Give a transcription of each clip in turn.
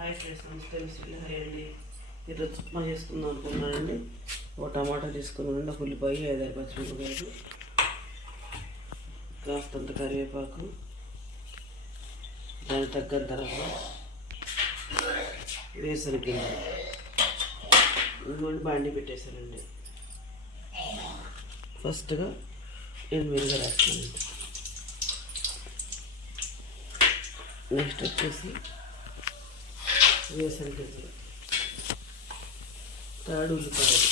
Hi friends నమస్తే. Mister hi అండి. ఈరోజు ఉప్మా చేసుకుందాం అనుకున్నానండి ఒక టమాటా తీసుకున్నానండి ఒక ఉల్లిపాయ ఐదారు పచ్చిమిరపకాయలు కాస్తంత కరివేపాకు. దానికి తగ్గంత రవ్వ వేసన కింద ఇదిగోండి బాండి పెట్టేశానండి. ఫస్ట్గా నేను వెలుగు రాస్తానండి నెక్స్ట్ వచ్చేసి వేసన గింజలు తాడు ఉల్లిపాయలు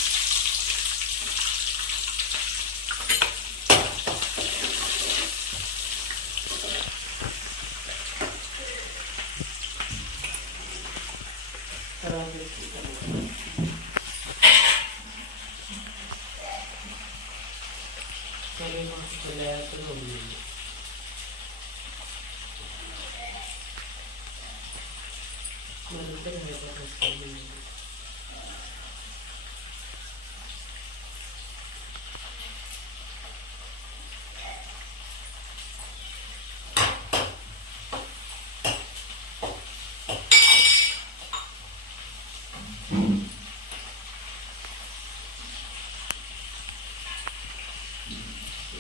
తర్వాత వేసుకుంటాను కరివేపాకు లేతగా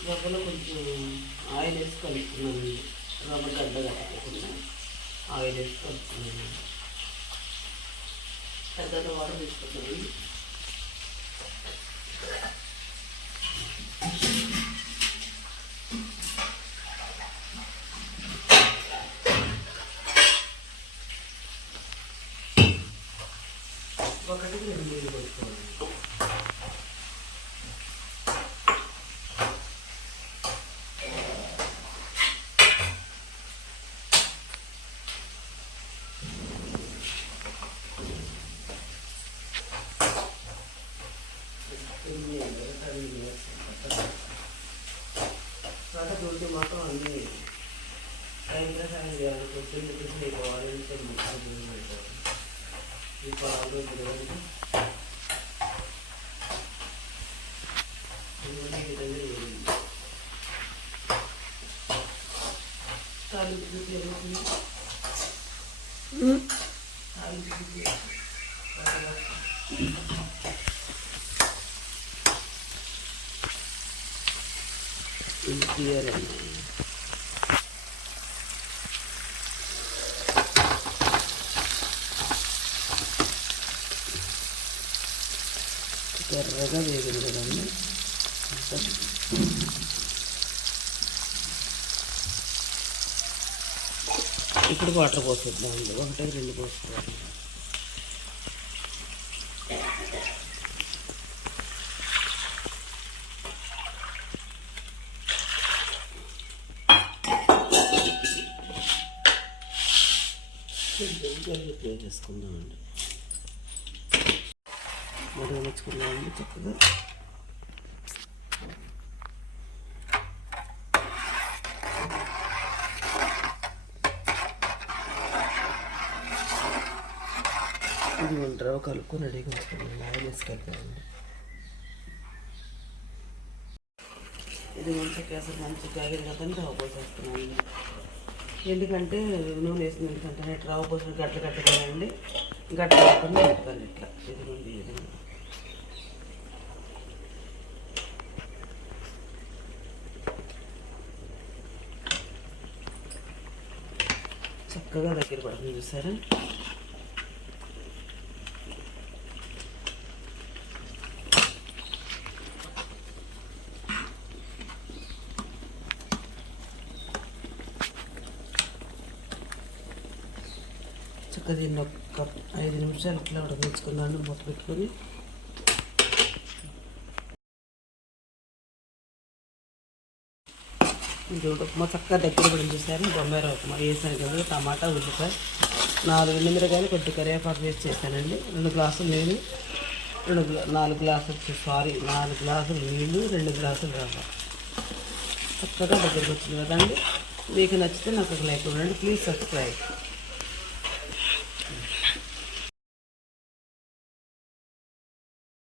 రవ్వలో కొంచెం ఆయిల్ వేసి కలుపుకున్నానండి రవ్వ గడ్డ కట్టుకోకుండా ఆయిల్ వేసి కలుపుకున్నాను తర్వాత వాటర్ తీసుకుంటాను മാത്രം വന്നു കഴിഞ്ഞു ഭയങ്കര സാഹചര്യമാണ് കൊച്ചു കുട്ടി ഓരോന്ന് ചെല്ലുന്നുണ്ട് ഈ പാവം ഉപയോഗിച്ച് Thank you. ఎర్రగా వేగింది కదండి. ఇప్పుడు వాటర్ పోసేద్దామండి. ఒకటి రెండు పోసుకోవాలి. చేసుకుందామండి. మరో చక్కగా ఇది మనం రవ్వ కలుపుకొని రెడీగా ఉంచుకున్నాం ఆయిల్ వేసి కలిపానండి ఇది మంచిగా కేసరి మంచిగా కాగిన కదా రవ్వ పోసేస్తున్నాను ఎందుకంటే నూనె వేసిన ఎందుకంటే నెట్ రవ్వ పోసిన గట్ల కట్టకండి గట్ల కాకుండా పెట్టుకోండి ఇట్లా ఇది. చక్కగా దగ్గర పడుతుంది చూసారా చక్కగా దీన్ని ఒక ఐదు నిమిషాలు ఇట్లా ఉడకించుకున్నాను మూత పెట్టుకొని ఇది ఉప్మా చక్కగా దగ్గర పడి చూసారు. బొమ్మాయి ఉప్మా వేసాను కదా టమాటా ఉల్లిపాయ. నాలుగు నిమిరకాయలు కొద్ది కరివేపాకు వేసి చేశానండి. రెండు గ్లాసులు నీళ్ళు రెండు నాలుగు గ్లాసులు సారీ నాలుగు గ్లాసులు నీళ్ళు రెండు గ్లాసులు రవ్వ. చక్కగా దగ్గరకు వచ్చింది కదండి. మీకు నచ్చితే నాకు ఒక లైక్ ఉండండి ప్లీజ్ సబ్స్క్రైబ్.